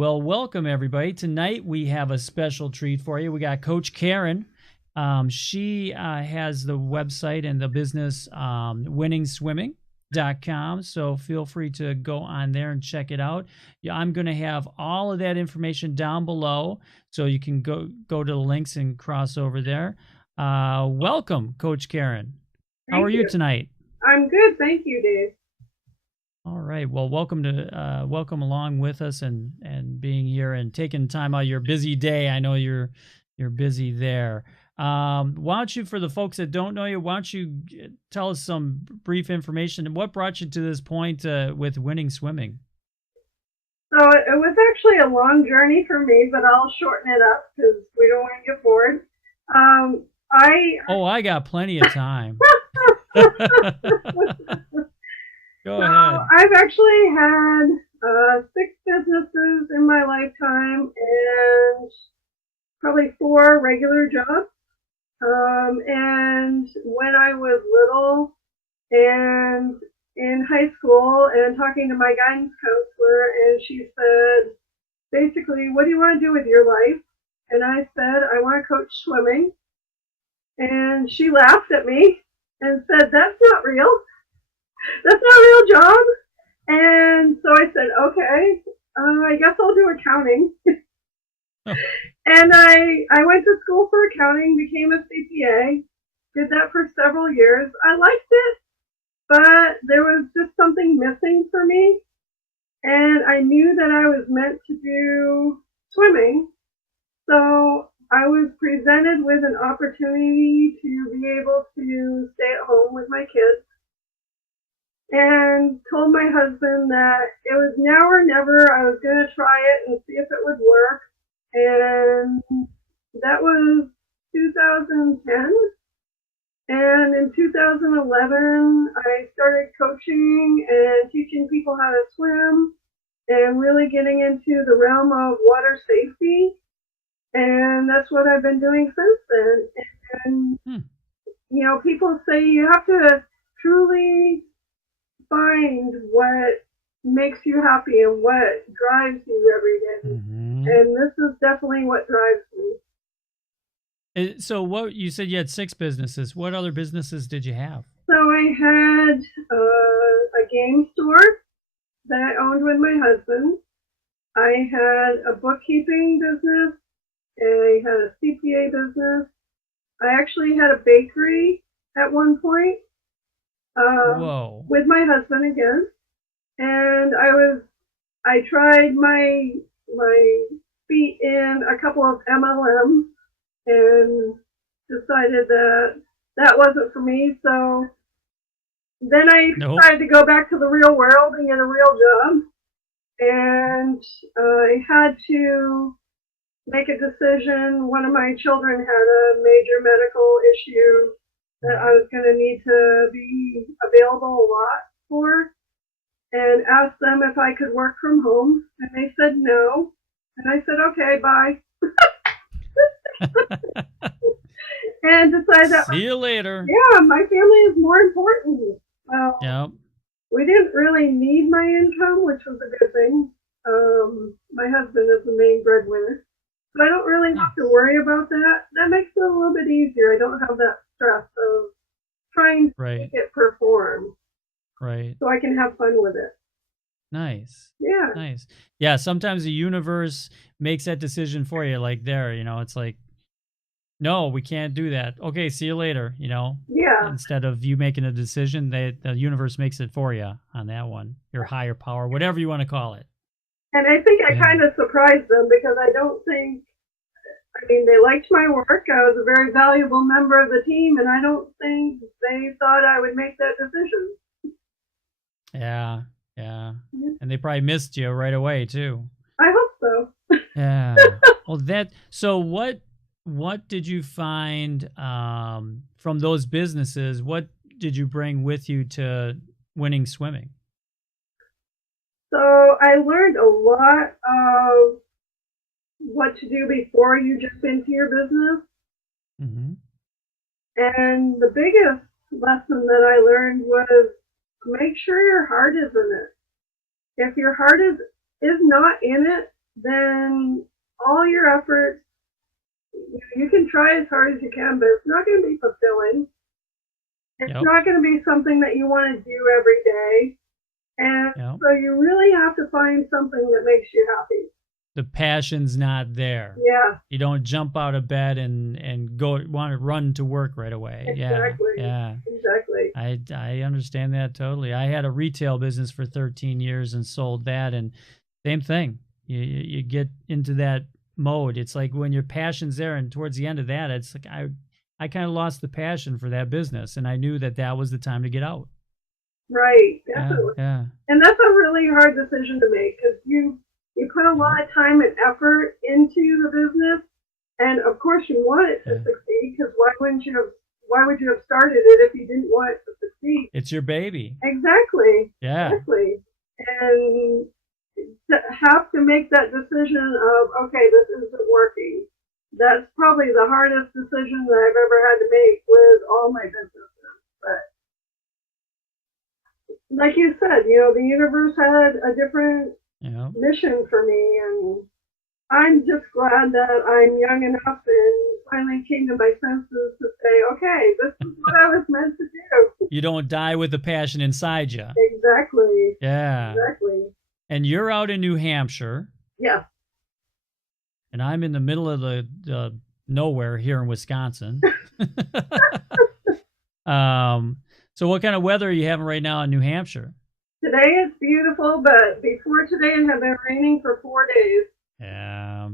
Well, welcome everybody. Tonight we have a special treat for you. We got Coach Caron. She has the website and the business winningswimming.com. So feel free to go on there and check it out. Yeah, I'm going to have all of that information down below, so you can go to the links and cross over there. Welcome, Coach Caron. How are you tonight? I'm good, thank you, Dave. All right. Well, welcome along with us and being here and taking time out of your busy day. I know you're busy there. Why don't you, for the folks that don't know you, why don't you tell us some brief information and what brought you to this point with winning swimming? So it was actually a long journey for me, but I'll shorten it up because we don't want to get bored. I got plenty of time. Go ahead. I've actually had 6 businesses in my lifetime and probably 4 regular jobs. And when I was little and in high school and talking to my guidance counselor, and she said, basically, what do you want to do with your life? And I said, I want to coach swimming. And she laughed at me and said, that's not real. That's not a real job. And so I said, okay, I guess I'll do accounting. And I went to school for accounting, became a CPA, did that for several years. I liked it, but there was just something missing for me. And I knew that I was meant to do swimming. So I was presented with an opportunity to be able to stay at home with my kids, and told my husband that it was now or never. I was going to try it and see if it would work. And that was 2010. And in 2011, I started coaching and teaching people how to swim and really getting into the realm of water safety. And that's what I've been doing since then. And, you know, people say you have to truly find what makes you happy and what drives you every day. Mm-hmm. And this is definitely what drives me. So what you said you had 6 businesses. What other businesses did you have? So I had a game store that I owned with my husband. I had a bookkeeping business. I had a CPA business. I actually had a bakery at one point. With my husband again. And I tried my feet in a couple of MLMs and decided that wasn't for me. So then I decided to go back to the real world and get a real job. And I had to make a decision. One of my children had a major medical issue that I was going to need to be available a lot for, and asked them if I could work from home, and they said no. And I said, okay, bye. And decided that, see you later. Yeah, my family is more important. Yep. We didn't really need my income, which was a good thing. My husband is the main breadwinner, but I don't really have to worry about that. That makes it a little bit easier. I don't have that stress of trying to make it perform. Right. So I can have fun with it. Nice. Yeah. Nice. Yeah, sometimes the universe makes that decision for you, like there, you know, it's like, no, we can't do that. Okay, see you later, you know? Yeah. Instead of you making a decision, the universe makes it for you on that one. Your higher power, whatever you want to call it. And I think I kind of surprised them because they liked my work. I was a very valuable member of the team, and I don't think they thought I would make that decision. Yeah. And they probably missed you right away, too. I hope so. Yeah. Well, so what did you find from those businesses? What did you bring with you to winning swimming? So I learned a lot of what to do before you jump into your business. Mm-hmm. And the biggest lesson that I learned was make sure your heart is in it. If your heart is not in it, then all your efforts, you can try as hard as you can, but it's not going to be fulfilling. It's not going to be something that you want to do every day. And so you really have to find something that makes you happy. The passion's not there. Yeah. You don't jump out of bed and want to run to work right away. Exactly. Yeah. Exactly. I understand that totally. I had a retail business for 13 years and sold that, and same thing. You get into that mode. It's like when your passion's there, and towards the end of that, it's like I kind of lost the passion for that business, and I knew that was the time to get out. Right, definitely. Yeah. And that's a really hard decision to make, because you put a lot of time and effort into the business, and of course you want it to succeed, because why would you have started it if you didn't want it to succeed? It's your baby. Exactly. Yeah. Exactly. And to have to make that decision of, okay, this isn't working. That's probably the hardest decision that I've ever had to make with all my businesses. But like you said, the universe had a different mission for me, and I'm just glad that I'm young enough and finally came to my senses to say, okay, this is what I was meant to do. You don't die with the passion inside you. Exactly. Yeah. Exactly. And you're out in New Hampshire. Yeah. And I'm in the middle of the nowhere here in Wisconsin. So what kind of weather are you having right now in New Hampshire? Today it's beautiful, but before today it had been raining for 4 days. Yeah.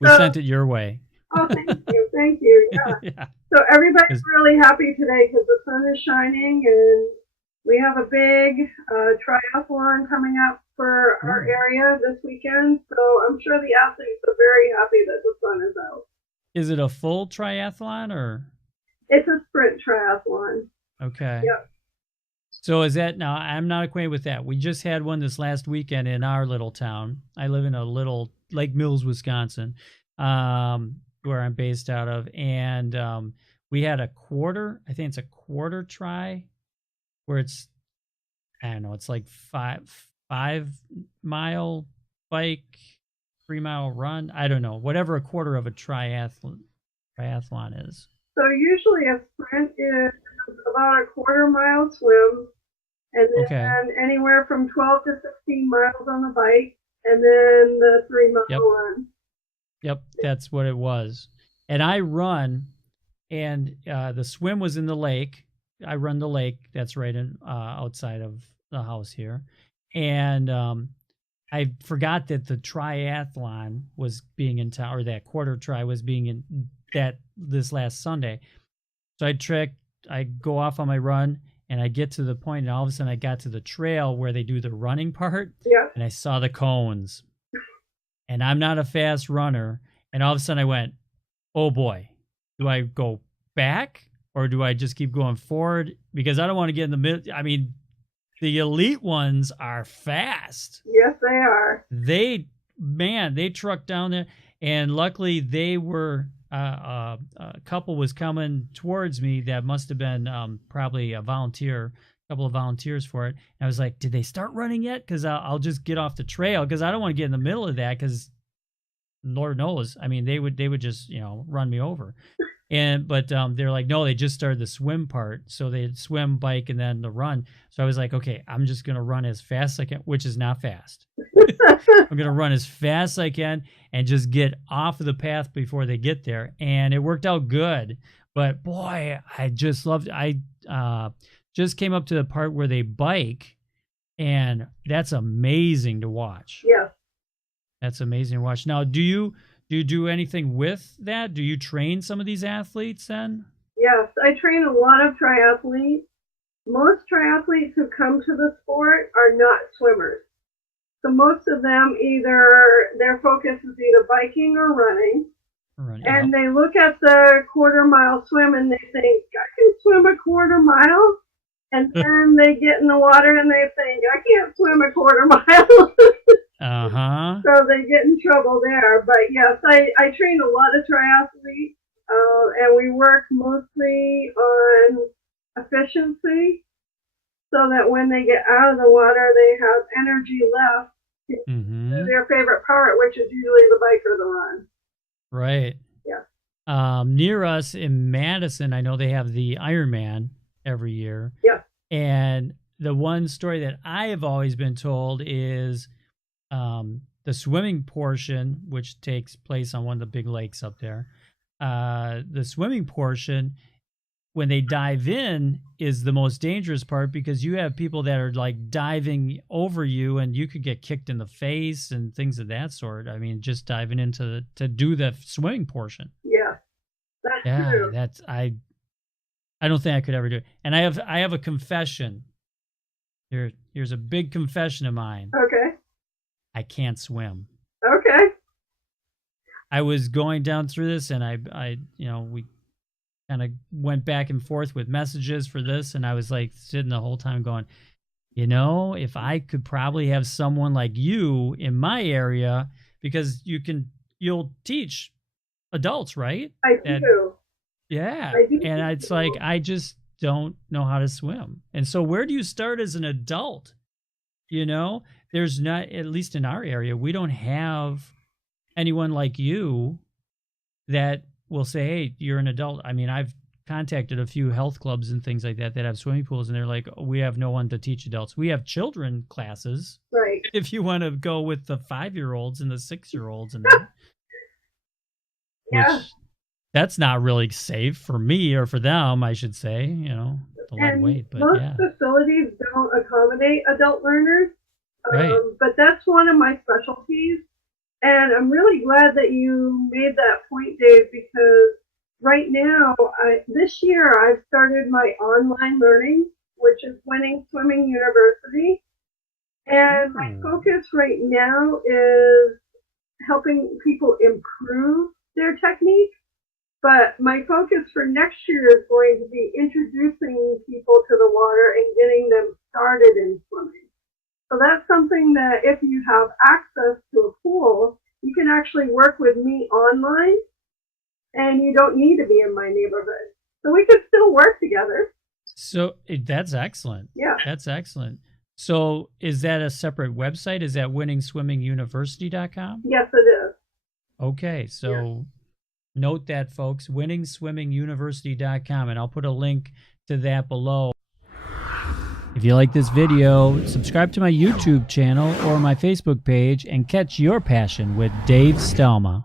We sent it your way. Oh, thank you. Thank you. Yeah. Yeah. So everybody's really happy today because the sun is shining, and we have a big triathlon coming up for our area this weekend. So I'm sure the athletes are very happy that the sun is out. Is it a full triathlon or? It's a sprint triathlon. Okay. Yep. So is that, now I'm not acquainted with that. We just had one this last weekend in our little town. I live in a little Lake Mills, Wisconsin, where I'm based out of. And we had I think it's a quarter tri, where it's, I don't know, it's like 5-mile bike, 3-mile run. I don't know, whatever a quarter of a triathlon is. So usually a sprint is about a quarter-mile swim, and then anywhere from 12 to 16 miles on the bike, and then the 3-mile run. Yep, that's what it was. And I run, and the swim was in the lake. I run the lake that's right in outside of the house here. And I forgot that the triathlon was being in town, or that quarter tri was being in this last Sunday. So I go off on my run, and I get to the point, and all of a sudden I got to the trail where they do the running part, and I saw the cones. And I'm not a fast runner, and all of a sudden I went, oh boy, do I go back or do I just keep going forward? Because I don't want to get in the middle. I mean, the elite ones are fast. Yes, they are. They trucked down there, and luckily they were a couple was coming towards me that must have been probably a couple of volunteers for it. And I was like, did they start running yet? Because I'll just get off the trail, because I don't want to get in the middle of that, because Lord knows, I mean, they would just run me over. But they're like, no, they just started the swim part. So they swim, bike, and then the run. So I was like, okay, I'm just going to run as fast as I can, which is not fast. I'm going to run as fast as I can and just get off of the path before they get there. And it worked out good. But boy, I just loved it. I just came up to the part where they bike, and that's amazing to watch. Yeah. That's amazing to watch. Now, do you do anything with that? Do you train some of these athletes then? Yes, I train a lot of triathletes. Most triathletes who come to the sport are not swimmers. So most of them, their focus is either biking or running. And they look at the quarter-mile swim and they think, I can swim a quarter mile. And then they get in the water and they think, I can't swim a quarter mile. So they get in trouble there. But yes, I train a lot of triathletes, and we work mostly on efficiency, so that when they get out of the water, they have energy left Mm-hmm. their favorite part, which is usually the bike or the run. Right. Yeah. Near us in Madison, I know they have the Ironman every year. Yeah. And the one story that I have always been told is the swimming portion, which takes place on one of the big lakes up there. The swimming portion, when they dive in, is the most dangerous part because you have people that are like diving over you and you could get kicked in the face and things of that sort. I mean, just diving into to do the swimming portion. Yeah, that's true. That's I don't think I could ever do it. And I have a confession. Here's a big confession of mine. Okay. I can't swim. Okay. I was going down through this and I we kind of went back and forth with messages for this, and I was like sitting the whole time going, if I could probably have someone like you in my area, because you'll teach adults, right? I do. Yeah. I do. And it's like, I just don't know how to swim. And so where do you start as an adult? There's not, at least in our area, we don't have anyone like you that will say, hey, you're an adult. I mean, I've contacted a few health clubs and things like that have swimming pools, and they're like, we have no one to teach adults. We have children classes. Right. If you want to go with the 5-year-olds and the 6-year-olds and that. Yeah. Which, that's not really safe for me or for them, I should say, the lead weight. But most yeah. facilities don't accommodate adult learners. Right. But that's one of my specialties. And I'm really glad that you made that point, Dave, because right now, this year, I've started my online learning, which is Winning Swimming University. And my focus right now is helping people improve their technique. But my focus for next year is going to be introducing people to the water and getting them started in swimming. So that's something that if you have access to a pool, you can actually work with me online, and you don't need to be in my neighborhood. So we could still work together. So that's excellent. Yeah. That's excellent. So is that a separate website? Is that winningswimminguniversity.com? Yes, it is. Okay. So note that, folks, winningswimminguniversity.com, and I'll put a link to that below. If you like this video, subscribe to my YouTube channel or my Facebook page and catch your passion with Dave Stelma.